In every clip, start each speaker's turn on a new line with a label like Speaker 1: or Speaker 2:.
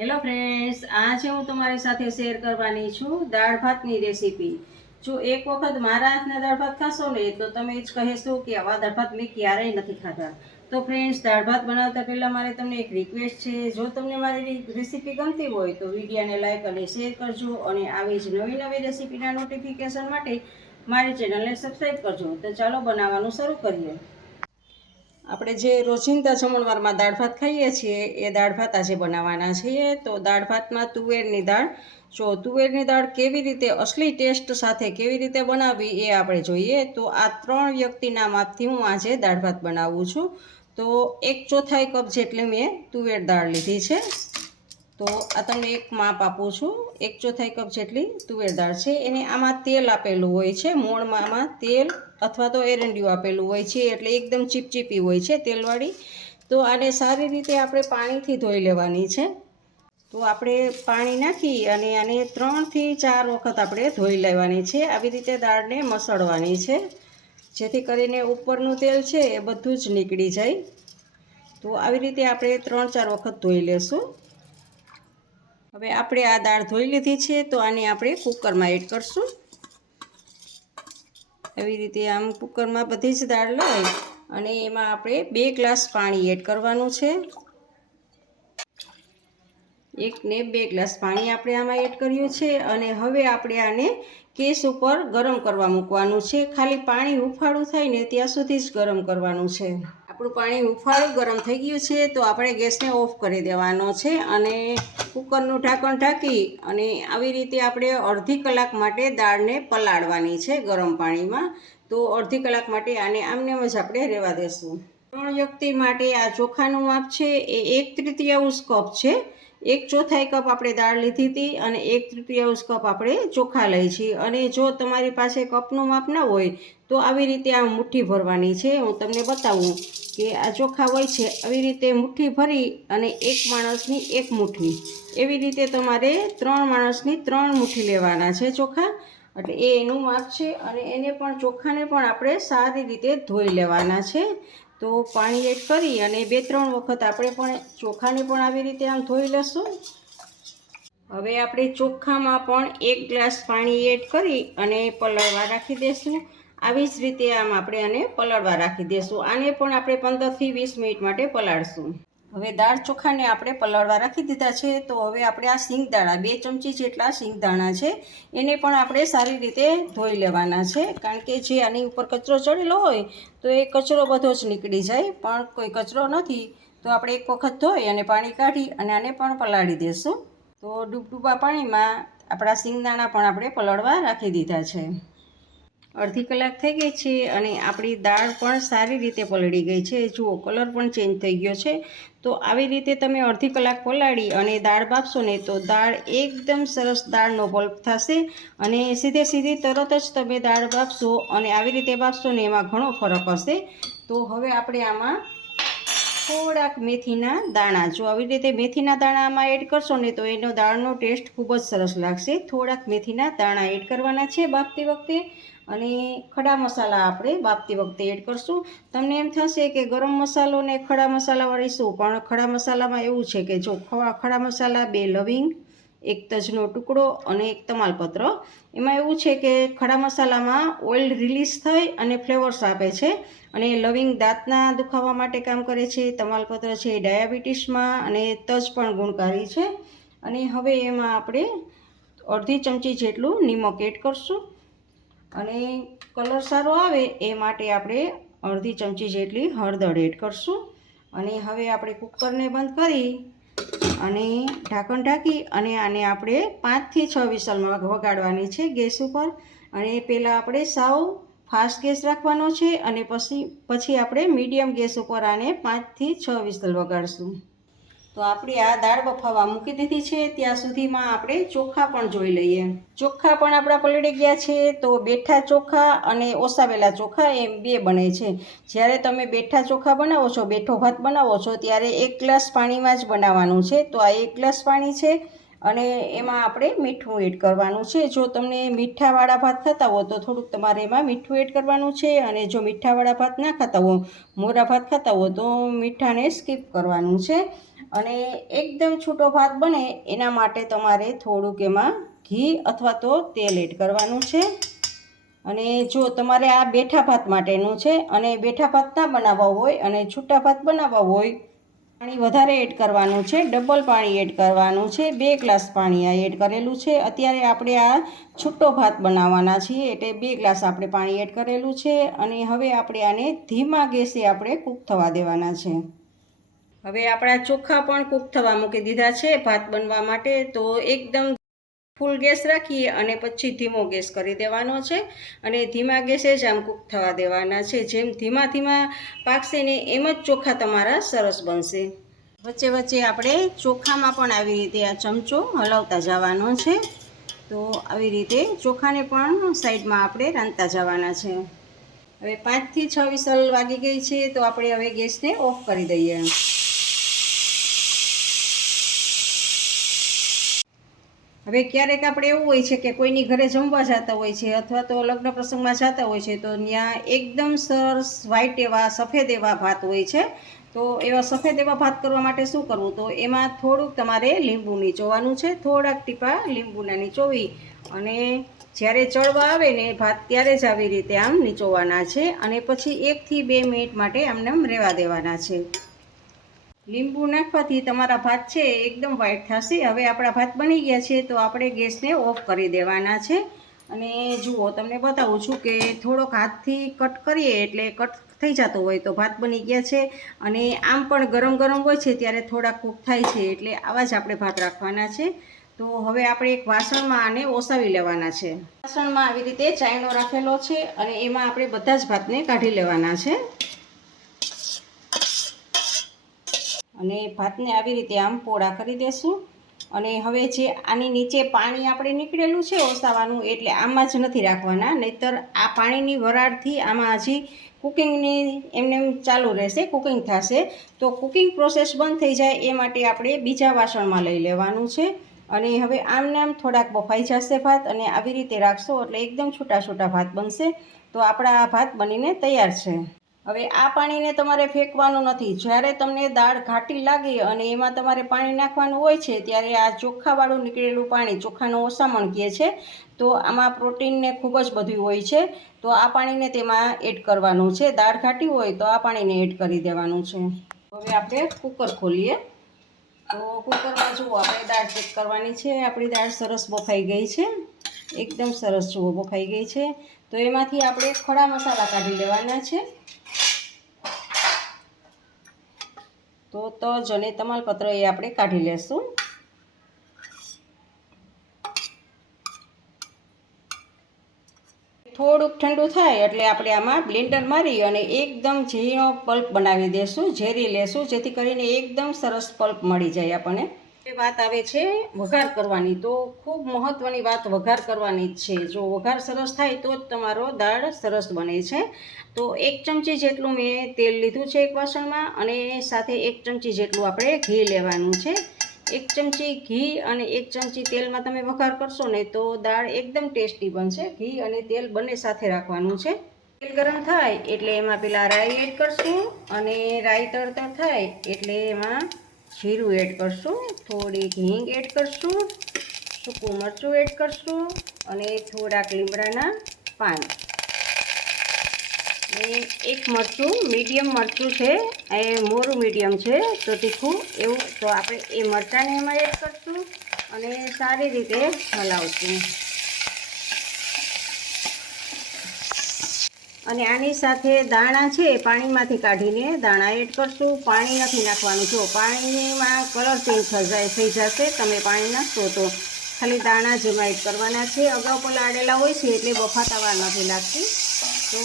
Speaker 1: Hello friends આજે હું તમારી સાથે શેર કરવાની છું દાળ ભાતની રેસીપી જો એક વખત મારા હાથના દાળ ભાત ખાશો ને, તો તમે જ કહેશો કે આવા દાળ ભાત મેં ક્યારેય નથી ખાધા. તો ફ્રેન્ડ્સ દાળ ભાત બનાવતા પહેલાં મારે તમને એક રિક્વેસ્ટ છે. જો તમને મારી રેસીપી ગમતી હોય, તો વિડીયાને લાઇક અને શેર કરજો અને આવી જ નવી નવી રેસીપીના નોટિફિકેશન માટે મારી ચેનલને સબસ્ક્રાઈબ કરજો. તો ચાલો બનાવવાનું શરૂ કરીએ. આપણે જે રોજિંદા જમણવારમાં દાળ ભાત ખાઈએ છીએ, એ દાળ ભાત આજે બનાવવાના છીએ. તો દાળ ભાતમાં તુવેરની દાળ. જો તુવેરની દાળ કેવી રીતે, અસલી ટેસ્ટ સાથે કેવી રીતે બનાવવી એ આપણે જોઈએ. તો આ ત્રણ વ્યક્તિના માપથી હું આજે દાળ ભાત બનાવું છું. તો એક ચોથાઈ કપ જેટલી મેં તુવેર દાળ લીધી છે. તો આ તમને એક માપ આપું છું. એક ચોથાઈ કપ જેટલી તુવેર દાળ છે. એને આમાં તેલ આપેલું હોય છે. મૂળમાં આમાં તેલ અથવા તો એરંડિયું આપેલું હોય છે. એટલે એકદમ ચીપચીપી હોય છે તેલવાળી. તો આને સારી રીતે આપણે પાણીથી ધોઈ લેવાની છે. તો આપણે પાણી નાખી અને આને ત્રણથી ચાર વખત આપણે ધોઈ લેવાની છે. આવી રીતે દાળને મસળવાની છે. જેથી કરીને ઉપરનું તેલ છે એ બધું જ નીકળી જાય. તો આવી રીતે આપણે ત્રણ ચાર વખત ધોઈ લેશું. હવે આપણે આ દાળ ધોઈ લીધી છે, તો આને આપણે કુકરમાં એડ કરશું. એવી રીતે આમ કુકરમાં બધી જ દાળ લઈ અને એમાં આપણે બે ગ્લાસ પાણી એડ કરવાનું છે. એક ને બે ગ્લાસ પાણી આપણે આમાં એડ કર્યું છે અને હવે આપણે આને કેસ ઉપર ગરમ કરવા મૂકવાનું છે. ખાલી પાણી હુંફાળું થાય ને ત્યાં સુધી જ ગરમ કરવાનું છે. આપણું પાણી હુંફાળું ગરમ થઈ ગયું છે, તો આપણે ગેસને ઓફ કરી દેવાનો છે અને કુકરનું ઢાંકણ ઢાંકી અને આવી રીતે આપણે અડધી કલાક માટે દાળને પલાળવાની છે ગરમ પાણીમાં. તો અડધી કલાક માટે આને આમને જ આપણે રહેવા દેશું. ત્રણ વ્યક્તિ માટે આ ચોખાનું માપ છે, એ એક તૃતીયાંશ કપ છે. એક ચોથાઈ કપ આપણે દાળ લીધી હતી અને એક તૃતીયાંશ કપ આપણે ચોખા લઈ છીએ. અને જો તમારી પાસે કપનું માપ ન હોય તો આવી રીતે આ મુઠ્ઠી ભરવાની છે. હું તમને બતાવું કે આ ચોખા હોય છે, આવી રીતે મુઠ્ઠી ભરી અને એક માણસની એક મુઠ્ઠી. એવી રીતે તમારે ત્રણ માણસની ત્રણ મુઠ્ઠી લેવાના છે ચોખા. એટલે એ એનું માપ છે અને એને પણ ચોખાને પણ આપણે સારી રીતે ધોઈ લેવાના છે. તો પાણી એડ કરી અને બે ત્રણ વખત આપણે પણ ચોખાને પણ આવી રીતે આમ ધોઈ લઈશું. હવે આપણે ચોખામાં પણ એક ગ્લાસ પાણી એડ કરી અને પલળવા રાખી દઈશું આવી જ રીતે આમ આપણે આને પલળવા રાખી દઈશું આને પણ આપણે પંદરથી વીસ મિનિટ માટે પલાળશું. હવે દાળ ચોખાને આપણે પલાળવા રાખી દીધા છે, તો હવે આપણે આ સિંગદાણા, બે ચમચી જેટલા સિંગદાણા છે, એને પણ આપણે સારી રીતે ધોઈ લેવાના છે. કારણ કે જે આની ઉપર કચરો ચડેલો હોય, તો એ કચરો બધો જ નીકળી જાય. પણ કોઈ કચરો નથી, તો આપણે એક વખત ધોઈ અને પાણી કાઢી અને આને પણ પલાળી દઈશું તો ડૂબડૂબા પાણીમાં આપણા સિંગદાણા પણ આપણે પલળવા રાખી દીધા છે. અડધી કલાક થઈ ગઈ છે અને આપણી દાળ પણ સારી રીતે પલળી ગઈ છે. જુઓ, કલર પણ ચેન્જ થઈ ગયો છે. તો આવી રીતે તમે અડધી કલાક પલાળી અને દાળ બાફશો ને તો દાળ એકદમ સરસ દાળનો પલ્પ થશે અને સીધે સીધી તરત જ તમે દાળ બાફશો અને આવી રીતે બાફશો ને એમાં ઘણો ફરક હશે. તો હવે આપણે આમાં થોડાક મેથીના દાણા. જો આવી રીતે મેથીના દાણા આમાં એડ કરશો ને તો એનો દાળનો ટેસ્ટ ખૂબ જ સરસ લાગશે. થોડાક મેથીના દાણા એડ કરવાના છે બાફતી વખતે અને ખડા મસાલા આપણે બાફતી વખતે એડ કરશું. તમને એમ થશે કે ગરમ મસાલો ને ખડા મસાલા વાળીશું પણ ખડા મસાલામાં એવું છે કે જો ખવા ખડા મસાલા, બે લવિંગ, એક તજનો ટુકડો અને એક તમાલપત્ર. એમાં એવું છે કે ખડા મસાલામાં ઓઇલ રિલીઝ થઈ અને ફ્લેવર્સ આપે છે અને લવિંગ દાંતના દુખાવા માટે કામ કરે છે. તમાલપત્ર છે ડાયાબિટીસમાં અને તજ પણ ગુણકારી છે. અને હવે એમાં આપણે અડધી ચમચી જેટલું નિમક એડ કરશું. અને કલર સારો આવે એ માટે આપણે અડધી ચમચી જેટલી હળદર એડ કરશું. અને હવે આપણે કુકરને બંધ કરી અને ઢાંકણ ઢાંકી અને આને આપણે પાંચથી છ વિસલમાં વગાડવાની છે ગેસ ઉપર. અને પહેલાં આપણે સાવ ફાસ્ટ ગેસ રાખવાનો છે અને પછી પછી આપણે મીડિયમ ગેસ ઉપર આને પાંચથી છ વિસલ વગાડશું. તો આપણે આ દાળ બફાવા મૂકી દીધી છે. ત્યાં સુધીમાં આપણે ચોખા પણ જોઈ લઈએ. ચોખા પણ આપણા પલળી ગયા છે. તો બેઠા ચોખા અને ઓસાવેલા ચોખા એમ બે બને છે. જ્યારે તમે બેઠા ચોખા બનાવો છો, બેઠો ભાત બનાવો છો, ત્યારે એક ગ્લાસ પાણીમાં જ બનાવવાનું છે. તો આ એક ગ્લાસ પાણી છે અને એમાં આપણે મીઠું એડ કરવાનું છે. જો તમને મીઠાવાળા ભાત ખાતા હો તો થોડુંક તમારે એમાં મીઠું એડ કરવાનું છે અને જો મીઠાવાળા ભાત ના ખાતા હો મોરા ભાત ખાતા હો તો મીઠાને સ્કીપ કરવાનું છે. અને એકદમ છૂટો ભાત બને એના માટે તમારે થોડુંક એમાં ઘી અથવા તો તેલ એડ કરવાનું છે. અને જો તમારે આ બેઠા ભાત માટેનું છે અને બેઠા ભાત ના બનાવવા હોય અને છૂટા ભાત બનાવવા હોય, પાણી વધારે એડ કરવાનું છે, ડબલ પાણી એડ કરવાનું છે, બે ગ્લાસ પાણી આ એડ કરેલું છે. અત્યારે આપણે આ છૂટો ભાત બનાવવાના છીએ એટલે બે ગ્લાસ આપણે પાણી એડ કરેલું છે અને હવે આપણે આને ધીમા ગેસે આપણે કૂક થવા દેવાના છે. હવે આપણા ચોખા પણ કૂક થવા મૂકી દીધા છે, ભાત બનવા માટે. તો એકદમ ફૂલ ગેસ રાખીએ અને પછી ધીમો ગેસ કરી દેવાનો છે અને ધીમા ગેસે જ આમ કૂક થવા દેવાના છે. જેમ ધીમા ધીમા પાકશે ને એમ જ ચોખા તમારા સરસ બનશે. વચ્ચે વચ્ચે આપણે ચોખામાં પણ આવી રીતે આ ચમચો હલાવતા જવાનો છે. તો આવી રીતે ચોખાને પણ સાઈડમાં આપણે રાંધતા જવાના છે. હવે પાંચથી છ વિસલ વાગી ગઈ છે, તો આપણે હવે ગેસને ઓફ કરી દઈએ. હવે ક્યારેક આપણે એવું હોય છે કે કોઈની ઘરે જમવા જતા હોય છે અથવા તો લગ્ન પ્રસંગમાં જતા હોય છે, તો ત્યાં એકદમ સરસ વ્હાઈટ એવા, સફેદ એવા ભાત હોય છે. તો એવા સફેદ એવા ભાત કરવા માટે શું કરવું? તો એમાં થોડુંક તમારે લીંબુ નીચોવાનું છે, થોડાક ટીપા લીંબુના નીચોવી અને જ્યારે ચડવા આવે ને ભાત ત્યારે જ આવી રીતે આમ નીચોવાના છે અને પછી એકથી બે મિનિટ માટે આમને આમ રહેવા દેવાના છે. લીંબુ નાખવાથી તમારા ભાત છે એકદમ વ્હાઈટ થશે. હવે આપણા ભાત બની ગયા છે તો આપણે ગેસને ઓફ કરી દેવાના છે. અને જુઓ, તમને બતાવું છું કે થોડોક હાથથી કટ કરીએ એટલે કટ થઈ જતો હોય તો ભાત બની ગયા છે. અને આમ પણ ગરમ ગરમ હોય છે ત્યારે થોડાક કૂક થાય છે એટલે આવા જ આપણે ભાત રાખવાના છે. તો હવે આપણે એક વાસણમાં આને ઓસાવી લેવાના છે. વાસણમાં આવી રીતે ચાયણો રાખેલો છે અને એમાં આપણે બધા જ ભાતને કાઢી લેવાના છે. અને ભાતને આવી રીતે આમ પોળા કરી દેશું. અને હવે જે આની નીચે પાણી આપણે નીકળેલું છે ઓસાવાનું, એટલે આમાં જ નથી રાખવાના, નહીતર આ પાણીની વરાળથી આમાં હજી કુકિંગની એમને એમ ચાલુ રહેશે, કુકિંગ થશે. તો કુકિંગ પ્રોસેસ બંધ થઈ જાય એ માટે આપણે બીજા વાસણમાં લઈ લેવાનું છે. અને હવે આમને આમ થોડાક બફાઈ જશે ભાત અને આવી રીતે રાખશો એટલે એકદમ છૂટા છૂટા ભાત બનશે. તો આપણા આ ભાત બનીને તૈયાર છે. હવે આ પાણીને તમારે ફેંકવાનું નથી. જ્યારે તમને દાળ ઘાટી લાગે અને એમાં તમારે પાણી નાખવાનું હોય છે, ત્યારે આ ચોખ્ખાવાળું નીકળેલું પાણી ચોખાનું ઓસામણ કહે છે. તો આમાં પ્રોટીનને ખૂબ જ બધું હોય છે. તો આ પાણીને તેમાં એડ કરવાનું છે. દાળ ઘાટી હોય તો આ પાણીને એડ કરી દેવાનું છે. હવે આપણે કુકર ખોલીએ. તો કુકરમાં જુઓ, આપણે દાળ ચેક કરવાની છે. આપણી દાળ સરસ બફાઈ ગઈ છે. એકદમ સરસ જુઓ, બફાઈ ગઈ છે. તો એમાંથી આપણે ખડા મસાલા કાઢી લેવાના છે. તો તજ અને તમાલપત્ર એ આપણે કાઢી લેશું. થોડુંક ઠંડુ થાય એટલે આપણે આમાં બ્લેન્ડર મારી અને એકદમ ઝીણો પલ્પ બનાવી દેશું, ઝેરી લેશું, જેથી કરીને એકદમ સરસ પલ્પ મળી જાય આપણને. વાત આવે છે વઘાર કરવાની, તો ખૂબ મહત્ત્વની વાત વઘાર કરવાની જ છે. જો વઘાર સરસ થાય તો જ તમારો દાળ સરસ બને છે. તો એક ચમચી જેટલું મેં તેલ લીધું છે એક વાસણમાં અને સાથે એક ચમચી જેટલું આપણે ઘી લેવાનું છે. એક ચમચી ઘી અને એક ચમચી તેલમાં તમે વઘાર કરશો ને તો દાળ એકદમ ટેસ્ટી બનશે. ઘી અને તેલ બંને સાથે રાખવાનું છે. તેલ ગરમ થાય એટલે એમાં પેલા રાઈ એડ કરશું અને રાઈ તળતળ થાય એટલે એમાં જીરું એડ કરશું થોડીક હિંગ એડ કરશું, સૂકું મરચું એડ કરશું અને થોડાક લીમડાના પાન. અને એક મરચું, મીડિયમ મરચું છે, એ મોરું મીડિયમ છે, તો તીખું એવું, તો આપણે એ મરચાંને એમાં એડ કરશું અને સારી રીતે હલાવશું. અને આની સાથે દાણા છે પાણીમાંથી કાઢીને દાણા એડ કરશું. પાણી નથી નાખવાનું. જો પાણીમાં કલર ચેન્જ થઈ થઈ જશે, તમે પાણી નાખશો તો ખાલી દાણા જેમાં એડ કરવાના છે. અગાઉ પેલા આડેલા હોય છે એટલે બફાતા નથી લાગતી. તો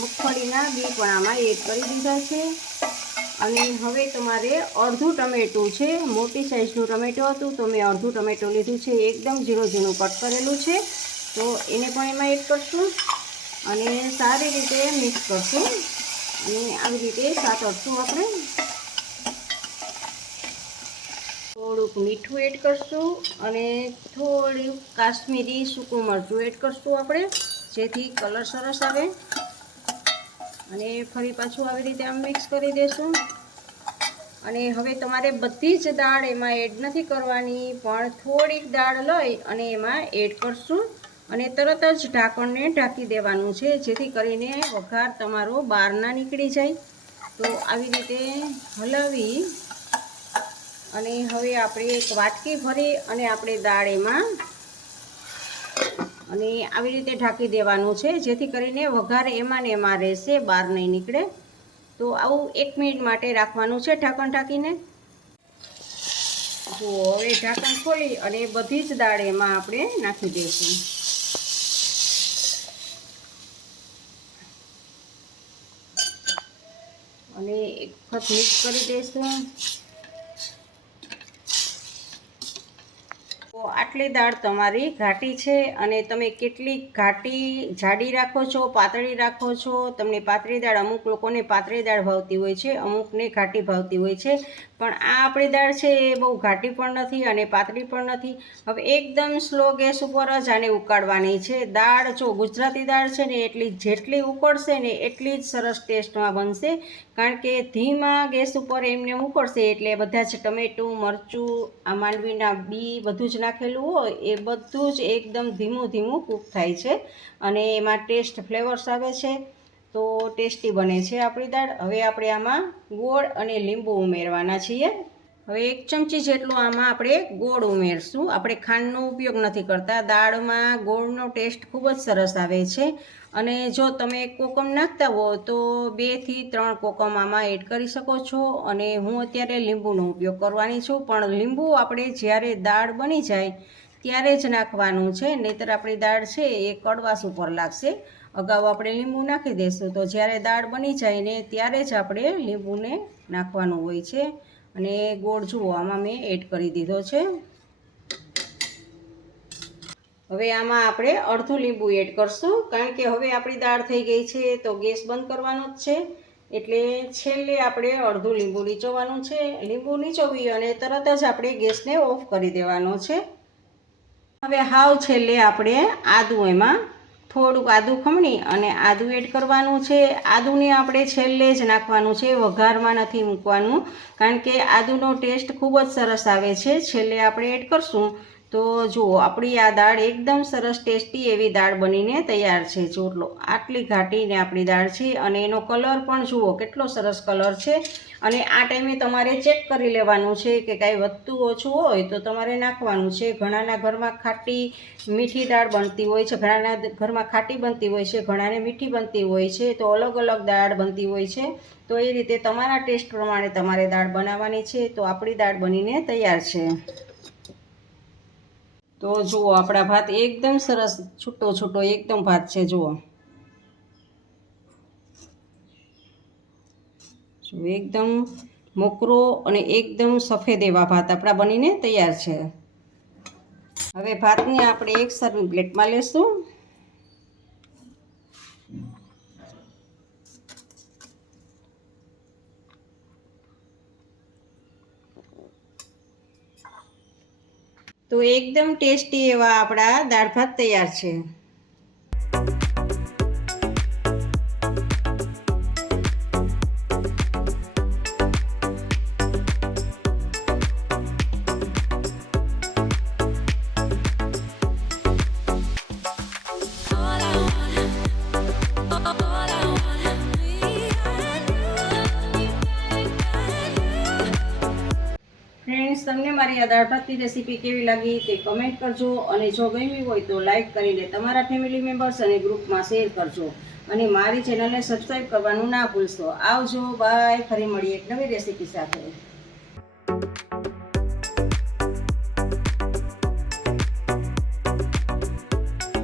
Speaker 1: મગફળીના બી પણ આમાં એડ કરી દીધા છે. અને હવે તમારે અડધું ટમેટું છે. મોટી સાઈઝનું ટમેટું હતું, તો મેં અડધું ટમેટું લીધું છે. એકદમ ઝીણું ઝીણું કટ કરેલું છે. તો એને પણ એમાં એડ કરશું. અને સારી રીતે મિક્સ કરશું. અને આવી રીતે સાતરશું આપણે થોડુંક મીઠું એડ કરશું અને થોડું કાશ્મીરી સૂકું મરચું એડ કરશું આપણે, જેથી કલર સરસ આવે. અને ફરી પાછું આવી રીતે આમ મિક્સ કરી દેશું. અને હવે તમારે બધી જ દાળ એમાં એડ નથી કરવાની, પણ થોડીક દાળ લઈ અને એમાં એડ કરશું. અને તરત જ ઢાંકણને ઢાંકી દેવાનું છે, જેથી કરીને વઘાર તમારો બહાર ના નીકળી જાય. તો આવી રીતે હલાવી અને હવે આપણે એક વાટકી ભરી અને આપણે દાળ એમાં અને આવી રીતે ઢાંકી દેવાનું છે, જેથી કરીને વઘાર એમાં ને એમાં રહેશે, બહાર નહીં નીકળે. તો આવું એક મિનિટ માટે રાખવાનું છે ઢાંકણ ઢાંકીને. જુઓ, હવે ઢાંકણ ખોલી અને બધી જ દાળ એમાં આપણે નાખી દઈશું. અને એક વખત મિક્સ કરી દઈશું તો આટલી દાળ તમારી ઘાટી છે અને તમે કેટલી ઘાટી જાડી રાખો છો, પાતળી રાખો છો? તમને પાતળી દાળ અમુક લોકોને પાતળી દાળ ભાવતી હોય છે, અમુકને ઘાટી ભાવતી હોય છે. પણ આ આપણી દાળ છે એ બહુ ઘાટી પણ નથી અને પાતળી પણ નથી. હવે એકદમ સ્લો ગેસ ઉપર જ આને ઉકાળવાની છે. દાળ જો ગુજરાતી દાળ છે ને એટલી જેટલી ઉકળશે ને એટલી જ સરસ ટેસ્ટમાં બનશે. કારણ કે ધીમા ગેસ ઉપર એમને ઉકળશે એટલે બધા જ ટમેટું, મરચું આ માંડવીના બી બધું જ નાખેલું હોય એ બધું જ એકદમ ધીમું ધીમું કૂક થાય છે. અને એમાં ટેસ્ટ ફ્લેવર્સ આવે છે. તો ટેસ્ટી બને છે આપણી દાળ. હવે આપણે આમાં ગોળ અને લીંબુ ઉમેરવાના છીએ. હવે એક ચમચી જેટલું આમાં આપણે ગોળ ઉમેરશું. આપણે ખાંડનો ઉપયોગ નથી કરતા. દાળમાં ગોળનો ટેસ્ટ ખૂબ જ સરસ આવે છે. અને જો તમે કોકમ નાખતા હો તો બેથી ત્રણ કોકમ આમાં એડ કરી શકો છો. અને હું અત્યારે લીંબુનો ઉપયોગ કરવાની છું. પણ લીંબુ આપણે જ્યારે દાળ બની જાય ત્યારે જ નાખવાનું છે. નહીંતર આપણી દાળ છે એ કડવાશ ઉપર લાગશે. અગાઉ આપણે લીંબુ નાખી દઈશું તો જ્યારે દાળ બની જાય ને ત્યારે જ આપણે લીંબુને નાખવાનું હોય છે. અને ગોળ જુઓ, આમાં મેં એડ કરી દીધો છે. હવે આમાં આપણે અડધું લીંબુ એડ કરશું. કારણ કે હવે આપણી દાળ થઈ ગઈ છે, તો ગેસ બંધ કરવાનો જ છે. એટલે છેલ્લે આપણે અડધું લીંબુ નીચોવાનું છે. લીંબુ નીચોવી અને તરત જ આપણે ગેસને ઓફ કરી દેવાનો છે. હવે હાવ છેલ્લે આપણે આદું એમાં થોડુંક આદું ખમણી અને આદું એડ કરવાનું છે. આદુને આપણે છેલ્લે જ નાખવાનું છે. વઘારમાં નથી મૂકવાનું, કારણ કે આદુનો ટેસ્ટ ખૂબ જ સરસ આવે છે. છેલ્લે આપણે એડ કરશું. તો જુઓ, આપણી આ દાળ એકદમ સરસ ટેસ્ટી એવી દાળ બનીને તૈયાર છે. ચોટલો આટલી ઘાટીને આપણી દાળ છે અને એનો કલર પણ જુઓ, કેટલો સરસ કલર છે. અને આ ટાઈમે તમારે ચેક કરી લેવાનું છે કે કાંઈ વધતું ઓછું હોય તો તમારે નાખવાનું છે. ઘણાના ઘરમાં ખાટી મીઠી દાળ બનતી હોય છે, ઘણાના ઘરમાં ખાટી બનતી હોય છે, ઘણાને મીઠી બનતી હોય છે, તો અલગ અલગ દાળ બનતી હોય છે. તો એ રીતે તમારા ટેસ્ટ પ્રમાણે તમારે દાળ બનાવવાની છે. તો આપણી દાળ બનીને તૈયાર છે. તો જુઓ, આપણા ભાત એકદમ સરસ છૂટો છૂટો એકદમ ભાત છે, જુઓ. એકદમ મોકરો અને એકદમ સફેદ એવા ભાત આપણા બનીને તૈયાર છે. હવે ભાતને આપણે એક સર્વિંગ પ્લેટમાં લેશું. તો એકદમ ટેસ્ટી એવા આપણા દાળ ભાત તૈયાર છે. તમને મારી આ દાળ ભાતની રેસીપી કેવી લાગી તે કમેન્ટ કરજો અને જો ગમી હોય તો લાઈક કરીને તમારા ફેમિલી મેમ્બર્સ અને ગ્રુપમાં શેર કરજો. અને મારી ચેનલને સબસ્ક્રાઈબ કરવાનું ના ભૂલશો. આવજો બાય ફરી મળીએ એક નવી રેસીપી સાથે.